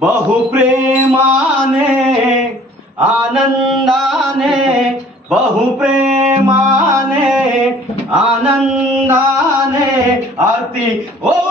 बहु प्रेमाने आनंदाने बहु प्रेमाने आनंदाने आरती। ओ